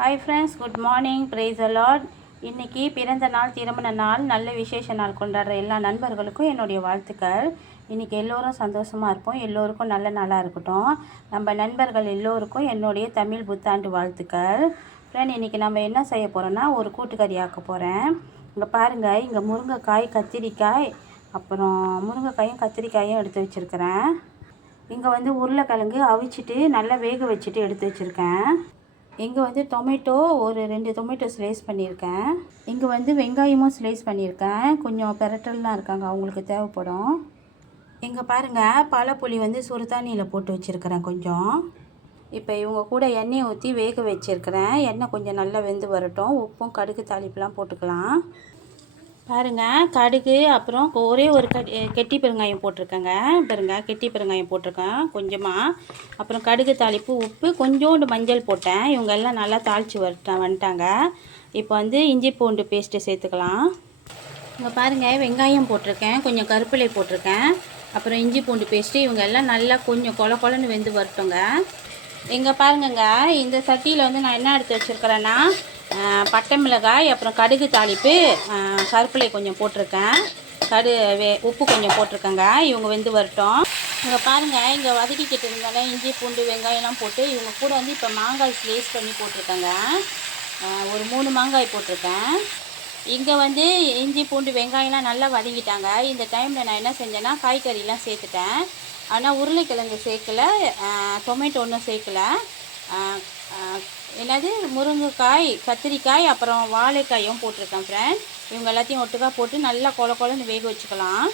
Hi friends, good morning. Praise the lord. இன்றைக்கி பிறந்த நாள், திருமண நாள், நல்ல விசேஷ நாள் கொண்டாடுற எல்லா நண்பர்களுக்கும் என்னுடைய வாழ்த்துக்கள். இன்றைக்கி எல்லோரும் சந்தோஷமாக இருப்போம். எல்லோருக்கும் நல்ல நாளாக இருக்கட்டும். நம்ம நண்பர்கள் எல்லோருக்கும் என்னுடைய தமிழ் புத்தாண்டு வாழ்த்துக்கள். ஃப்ரெண்ட், இன்றைக்கி நம்ம என்ன செய்ய போகிறோன்னா ஒரு கூட்டுக்கறி ஆக்க போகிறேன். இங்கே பாருங்கள், இங்கே முருங்கைக்காய், கத்திரிக்காய், அப்புறம் முருங்கைக்காயும் கத்திரிக்காயும் எடுத்து வச்சுருக்கிறேன். இங்கே உருளைக்கிழங்கு அவிச்சிட்டு நல்லா வேக வச்சுட்டு எடுத்து வச்சுருக்கேன். இங்கே டொமேட்டோ ஒரு 2 டொமேட்டோ ஸ்லைஸ் பண்ணியிருக்கேன். இங்கே வெங்காயமும் ஸ்லைஸ் பண்ணியிருக்கேன். கொஞ்சம் பெரட்டல்லாம் இருக்காங்க, அவங்களுக்கு தேவைப்படும். இங்கே பாருங்கள், பழப்புளி சுடுதண்ணியில் போட்டு வச்சுருக்கிறேன் கொஞ்சம். இப்போ இவங்க கூட எண்ணெயை ஊற்றி வேக வச்சுருக்கிறேன். எண்ணெய் கொஞ்சம் நல்லா வெந்து வரட்டும். உப்பும் கடுகு தாளிப்புலாம் போட்டுக்கலாம். பாருங்கள், கடுகு அப்புறம் ஒரே ஒரு கெட்டி பெருங்காயம் போட்டிருக்கேங்க. பாருங்கள், கெட்டி பெருங்காயம் போட்டிருக்கேன் கொஞ்சமாக. அப்புறம் கடுகு தாளிப்பு, உப்பு, கொஞ்சோண்டு மஞ்சள் போட்டேன். இவங்க எல்லாம் நல்லா தாளித்து வந்துட்டாங்க. இப்போ இஞ்சி பூண்டு பேஸ்ட்டு சேர்த்துக்கலாம். இங்கே பாருங்கள், வெங்காயம் போட்டிருக்கேன், கொஞ்சம் கருப்பிலை போட்டிருக்கேன், அப்புறம் இஞ்சி பூண்டு பேஸ்ட்டு. இவங்க எல்லாம் நல்லா கொஞ்சம் கொலன்னு வெந்து வரட்டுங்க. இங்கே பாருங்கங்க, இந்த சட்டியில் நான் என்ன எடுத்து வச்சுருக்கிறேன்னா பட்டை மிளகாய், அப்புறம் கடுகு தாளிப்பு, கருப்பிலை கொஞ்சம் போட்டிருக்கேன், உப்பு கொஞ்சம் போட்டிருக்கேங்க. இவங்க வெந்து வரட்டும். இங்கே பாருங்கள், இங்கே வதக்கிக்கிட்டு இருந்தாங்க இஞ்சி பூண்டு வெங்காயம்லாம் போட்டு. இவங்க கூட இப்போ மாங்காய் ஸ்லைஸ் பண்ணி போட்டிருக்கேங்க. ஒரு 3 மாங்காய் போட்டிருக்கேன். இங்கே இஞ்சி பூண்டு வெங்காயம்லாம் நல்லா வதங்கிட்டாங்க. இந்த டைமில் நான் என்ன செஞ்சேன்னா காய்கறிலாம் சேர்த்துட்டேன். ஆனால் உருளைக்கிழங்கு சேர்க்கலை, டொமேட்டோ ஒன்றும் சேர்க்கலை. முருங்கைக்காய், கத்திரிக்காய், அப்புறம் வாழைக்காயும் போட்டிருக்கேன் ஃப்ரெண்ட். இவங்க எல்லாத்தையும் ஒட்டுக்கா போட்டு நல்லா கொலன்னு வேக வச்சுக்கலாம்.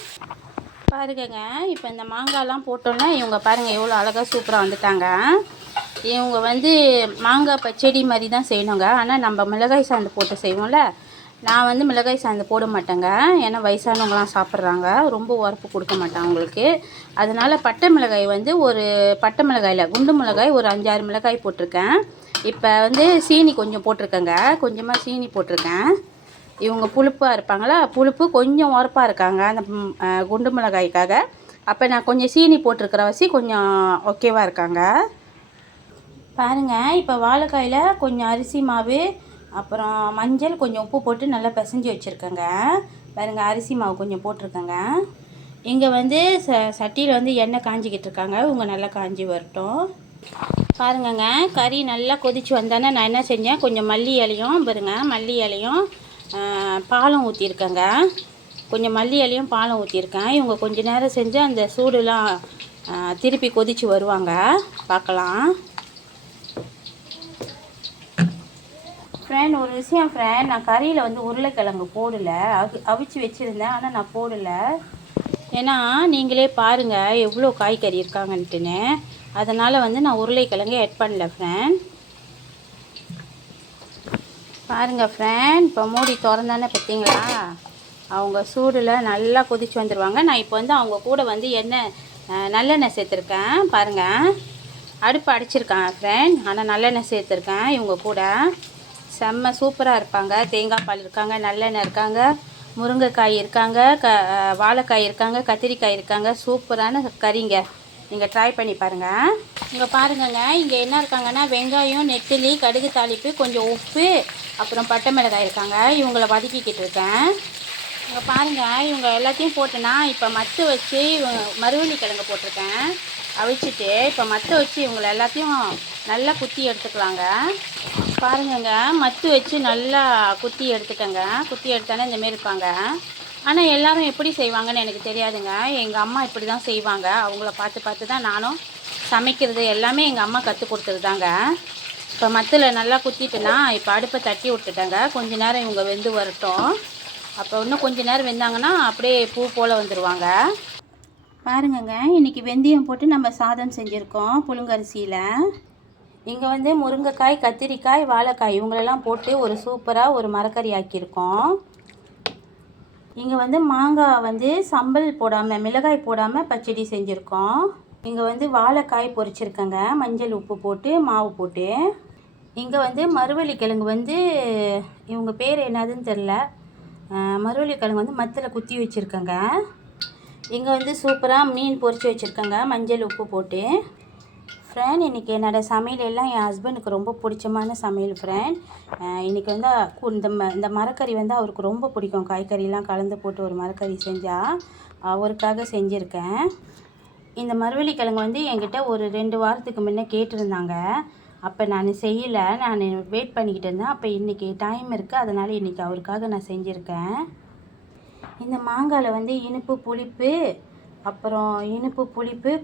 பாருங்கங்க, இப்போ இந்த மாங்காய்லாம் போட்டோன்னே இவங்க பாருங்கள் எவ்வளோ அழகாக சூப்பராக வந்துட்டாங்க. இவங்க மாங்காய் பச்சடி மாதிரி தான் செய்யணுங்க. ஆனால் நம்ம மிளகாய் சாந்து போட்டு செய்வோம்ல, நான் மிளகாய் சாந்து போட மாட்டேங்க. ஏன்னா வயசானவங்களாம் சாப்பிட்றாங்க, ரொம்ப உரப்பு கொடுக்க மாட்டேன் அவங்களுக்கு. அதனால் பட்டை மிளகாய் ஒரு பட்டை மிளகாயில் குண்டு மிளகாய் ஒரு 5-6 மிளகாய் போட்டிருக்கேன். இப்போ சீனி கொஞ்சம் போட்டிருக்கேங்க, கொஞ்சமாக சீனி போட்டிருக்கேன். இவங்க புளிப்பாக இருப்பாங்களா, புளிப்பு கொஞ்சம் உரப்பாக இருக்காங்க அந்த குண்டு மிளகாய்க்காக. அப்போ நான் கொஞ்சம் சீனி போட்டிருக்கிற கொஞ்சம் ஓகேவாக இருக்காங்க. பாருங்கள், இப்போ வாழைக்காயில் கொஞ்சம் அரிசி மாவு, அப்புறம் மஞ்சள், கொஞ்சம் உப்பு போட்டு நல்லா பிசைஞ்சு வச்சுருக்கேங்க. பாருங்கள், அரிசி மாவு கொஞ்சம் போட்டிருக்கேங்க. இங்கே சட்டியில் எண்ணெய் காஞ்சிக்கிட்டு இருக்காங்க. இவங்க நல்லா காஞ்சி வரட்டும். பாருங்கங்க, கறி நல்லா கொதித்து வந்தானே நான் என்ன செஞ்சேன், கொஞ்சம் மல்லி இலையும், பாருங்கள் மல்லி இலையும் பாலும் ஊற்றிருக்கேங்க. கொஞ்சம் மல்லி இலையும் பாலும் ஊற்றிருக்கேன். இவங்க கொஞ்ச நேரம் செஞ்சு அந்த சூடுலாம் திருப்பி கொதித்து வருவாங்க, பார்க்கலாம். ஃப்ரெண்ட், ஒரு விஷயம் ஃப்ரெண்ட், நான் கறியில் உருளைக்கிழங்கு போடலை, அவிச்சு வச்சுருந்தேன், ஆனால் நான் போடலை. ஏன்னா நீங்களே பாருங்கள் எவ்வளோ காய்கறி இருக்காங்கன்ட்டுன்னு. அதனால் நான் உருளைக்கிழங்கு ஆட் பண்ணல ஃப்ரெண்ட். பாருங்கள் ஃப்ரெண்ட், இப்போ மூடி திறந்தானே பார்த்தீங்களா, அவங்க சூடில் நல்லா கொதிச்சு வந்துடுவாங்க. நான் இப்போ அவங்க கூட எண்ணெய் நல்லெண்ணெய் சேர்த்துருக்கேன். பாருங்கள், அடுப்பு அடிச்சிருக்கேன் ஃப்ரெண்ட், ஆனால் நல்லெண்ணெய் சேர்த்துருக்கேன். இவங்க கூட செம்ம சூப்பராக இருப்பாங்க. தேங்காய் பால் இருக்காங்க, நல்லெண்ணெய் இருக்காங்க, முருங்கைக்காய் இருக்காங்க, வாழைக்காய் இருக்காங்க, கத்திரிக்காய் இருக்காங்க. சூப்பரான கறிங்க, நீங்கள் ட்ரை பண்ணி பாருங்கள். இங்கே பாருங்கங்க, இங்கே என்ன இருக்காங்கன்னா வெங்காயம், நெத்திலி, கடுகு தாளிப்பு, கொஞ்சம் உப்பு, அப்புறம் பட்டை மிளகாய் இருக்காங்க. இவங்கள வதக்கிக்கிட்டு இருக்கேன். இங்கே பாருங்கள், இவங்க எல்லாத்தையும் போட்டேன்னா இப்போ மத்து வச்சு மருவள்ளி கிழங்கு போட்டிருக்கேன் அவிச்சிட்டு. இப்போ மத்து வச்சு இவங்களை எல்லாத்தையும் நல்லா குத்தி எடுத்துக்கலாங்க. பாருங்கங்க, மத்து வச்சு நல்லா குத்தி எடுத்துட்டேங்க. குத்தி எடுத்தானே இந்தமாரி இருப்பாங்க. ஆனால் எல்லோரும் எப்படி செய்வாங்கன்னு எனக்கு தெரியாதுங்க. எங்கள் அம்மா இப்படி தான் செய்வாங்க. அவங்கள பார்த்து தான் நானும் சமைக்கிறது எல்லாமே எங்கள் அம்மா கற்றுக் கொடுத்துருதாங்க. இப்போ மத்தில் நல்லா குத்திட்டுனா இப்போ அடுப்பை தட்டி விட்டுட்டேங்க. கொஞ்ச நேரம் இவங்க வெந்து வரட்டும். அப்போ இன்னும் கொஞ்சம் நேரம் வெந்தாங்கன்னா அப்படியே பூ போல் வந்துடுவாங்க. பாருங்கங்க, இன்றைக்கி வெந்தயம் போட்டு நம்ம சாதம் செஞ்சுருக்கோம் புழுங்கரிசியில். இங்கே முருங்கைக்காய், கத்திரிக்காய், வாழைக்காய் இவங்களெல்லாம் போட்டு ஒரு சூப்பராக ஒரு மரக்கறி ஆக்கியிருக்கோம். இங்கே மாங்காய் சம்பல் போடாமல், மிளகாய் போடாமல் பச்சடி செஞ்சுருக்கோம். இங்கே வாழைக்காய் பொரிச்சிருக்கேங்க, மஞ்சள் உப்பு போட்டு மாவு போட்டு. இங்கே மருவள்ளி கிழங்கு இவங்க பேர் என்னதுன்னு தெரில, மருவள்ளி கிழங்கு மத்தில் குத்தி வச்சுருக்கேங்க. இங்கே சூப்பராக மீன் பொரித்து வச்சுருக்கேங்க, மஞ்சள் உப்பு போட்டு. ஃப்ரெண்ட் இன்றைக்கி என்னோடய சமையல் எல்லாம் என் ஹஸ்பண்டுக்கு ரொம்ப பிடிச்சமான சமையல் ஃப்ரெண்ட். இன்றைக்கி வந்து இந்த மரக்கறி வந்து அவருக்கு ரொம்ப பிடிக்கும். காய்கறிலாம் கலந்து போட்டு ஒரு மரக்கறி செஞ்சால் அவருக்காக செஞ்சுருக்கேன். இந்த மரவள்ளிக்கிழங்கு வந்து என்கிட்ட ஒரு 2 வாரத்துக்கு முன்னே கேட்டிருந்தாங்க. அப்போ நான் செய்யலை, நான் வெயிட் பண்ணிக்கிட்டு இருந்தேன். அப்போ இன்றைக்கி டைம் இருக்குது, அதனால் இன்றைக்கி அவருக்காக நான் செஞ்சுருக்கேன். இந்த மாங்காயில் வந்து இனிப்பு புளிப்பு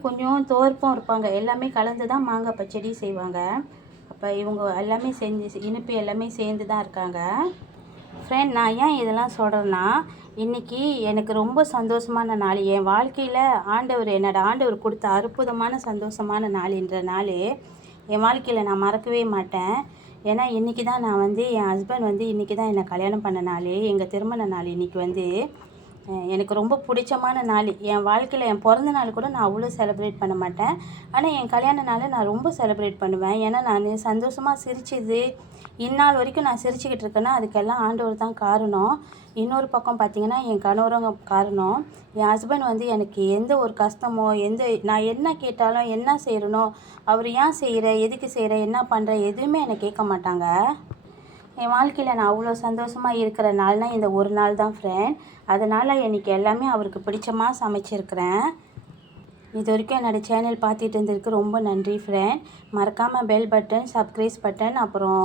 கொஞ்சம் துவர்ப்பும் இருப்பாங்க. எல்லாமே கலந்து தான் மாங்காய் பச்சடி செய்வாங்க. அப்போ இவங்க எல்லாமே இனிப்பு எல்லாமே சேர்ந்து தான் இருக்காங்க. ஃப்ரெண்ட், நான் ஏன் இதெல்லாம் சொல்கிறேன்னா, இன்றைக்கி எனக்கு ரொம்ப சந்தோஷமான நாள். என் வாழ்க்கையில் என்னோடய ஆண்டவர் கொடுத்த அற்புதமான சந்தோஷமான நாள்ன்ற நாள் என் வாழ்க்கையில் நான் மறக்கவே மாட்டேன். ஏன்னா இன்றைக்கி தான் நான் வந்து என் ஹஸ்பண்ட் வந்து இன்றைக்கி தான் என்னை கல்யாணம் பண்ண நாள், எங்கள் திருமண நாள். இன்றைக்கி வந்து எனக்கு ரொம்ப பிடிச்சமான நாள். என் வாழ்க்கையில் என் பிறந்த நாள் கூட நான் அவ்வளோ செலிப்ரேட் பண்ண மாட்டேன். ஆனால் என் கல்யாண நாளை நான் ரொம்ப செலிப்ரேட் பண்ணுவேன். ஏன்னா நான் சந்தோஷமாக சிரிச்சது இந்நாள் வரைக்கும் நான் சிரிச்சுக்கிட்டு இருக்கேன்னா அதுக்கெல்லாம் ஆண்டவர் தான் காரணம். இன்னொரு பக்கம் பார்த்திங்கன்னா என் கணவரும் காரணம். என் ஹஸ்பண்ட் வந்து எனக்கு எந்த ஒரு கஷ்டமோ நான் என்ன கேட்டாலும் என்ன செய்கிறனோ, அவர் ஏன் செய்கிற, எதுக்கு செய்கிற, என்ன பண்ணுற எதுவுமே என்னை கேட்க மாட்டாங்க. என் வாழ்க்கையில் நான் அவ்வளோ சந்தோஷமாக இருக்கிற நாள்னால் இந்த ஒரு நாள் தான் ஃப்ரெண்ட். அதனால் இன்றைக்கி எல்லாமே அவருக்கு பிடிச்சமாக சமைச்சிருக்கிறேன். இது வரைக்கும் என்னோடய சேனல் பார்த்துட்டு இருந்ததுக்கு ரொம்ப நன்றி ஃப்ரெண்ட். மறக்காமல் பெல் பட்டன், சப்ஸ்கிரைப் பட்டன், அப்புறம்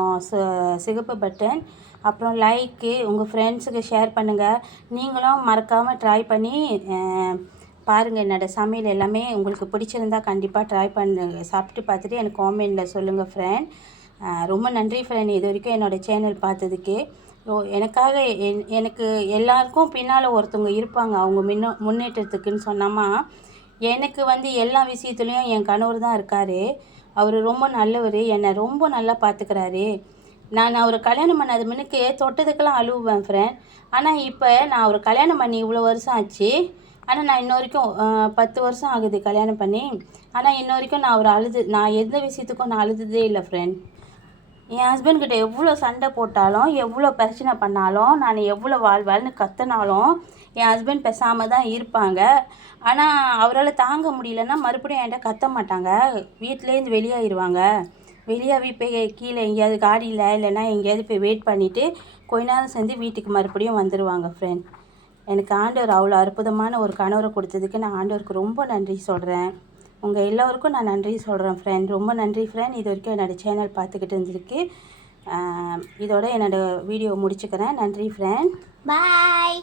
சிகப்பு பட்டன், அப்புறம் லைக்கு உங்கள் ஃப்ரெண்ட்ஸுக்கு ஷேர் பண்ணுங்கள். நீங்களும் மறக்காமல் ட்ரை பண்ணி பாருங்கள். என்னோடய சமையல் எல்லாமே உங்களுக்கு பிடிச்சிருந்தா கண்டிப்பாக ட்ரை சாப்பிட்டு பார்த்துட்டு எனக்கு காமெண்டில் சொல்லுங்கள் ஃப்ரெண்ட். ரொம்ப நன்றி ஃப்ரெண்ட் இது வரைக்கும் என்னோடய சேனல் பார்த்ததுக்கு. எனக்காக எனக்கு எல்லாருக்கும் பின்னால் ஒருத்தவங்க இருப்பாங்க அவங்க முன்னேற்றத்துக்குன்னு சொன்னாமா. எனக்கு வந்து எல்லா விஷயத்துலேயும் என் கணவர் தான் இருக்கார். அவர் ரொம்ப நல்லவர், என்னை ரொம்ப நல்லா பார்த்துக்கிறாரு. நான் அவரை கல்யாணம் பண்ணாத முன்னுக்கு தொட்டதுக்கெல்லாம் அழுவேன் ஃப்ரெண்ட். ஆனால் இப்போ நான் அவரை கல்யாணம் பண்ணி இவ்வளோ வருஷம் ஆச்சு. ஆனால் நான் இன்ன வரைக்கும் 10 வருஷம் ஆகுது கல்யாணம் பண்ணி. ஆனால் இன்ன வரைக்கும் நான் எந்த விஷயத்துக்கும் நான் அழுததே இல்லை ஃப்ரெண்ட். என் ஹஸ்பண்ட்கிட்ட எவ்வளோ சண்டை போட்டாலும், எவ்வளோ பிரச்சனை பண்ணாலும், நான் எவ்வளோ வாழ்வாள்னு கத்தினாலும் என் ஹஸ்பண்ட் பேசாமல் தான் இருப்பாங்க. ஆனால் அவரால் தாங்க முடியலன்னா மறுபடியும் என்கிட்ட கத்த மாட்டாங்க. வீட்டிலேருந்து வெளியாகிடுவாங்க. வெளியாகி போய் கீழே எங்கேயாவது காடியில் இல்லைன்னா எங்கேயாவது போய் வெயிட் பண்ணிவிட்டு கொஞ்ச நேரம் சேர்ந்து வீட்டுக்கு மறுபடியும் வந்துடுவாங்க ஃப்ரெண்ட். எனக்கு ஆண்டவர் அவ்வளோ அற்புதமான ஒரு கணவரை கொடுத்ததுக்கு நான் ஆண்டவருக்கு ரொம்ப நன்றி சொல்கிறேன். உங்கள் எல்லோருக்கும் நான் நன்றி சொல்கிறேன் ஃப்ரெண்ட். ரொம்ப நன்றி ஃப்ரெண்ட். இது வரைக்கும் என்னோடய சேனல் பார்த்துக்கிட்டு இருந்திருக்கு. இதோட என்னோடய வீடியோ முடிச்சுக்கிறேன். நன்றி ஃப்ரெண்ட். பாய்.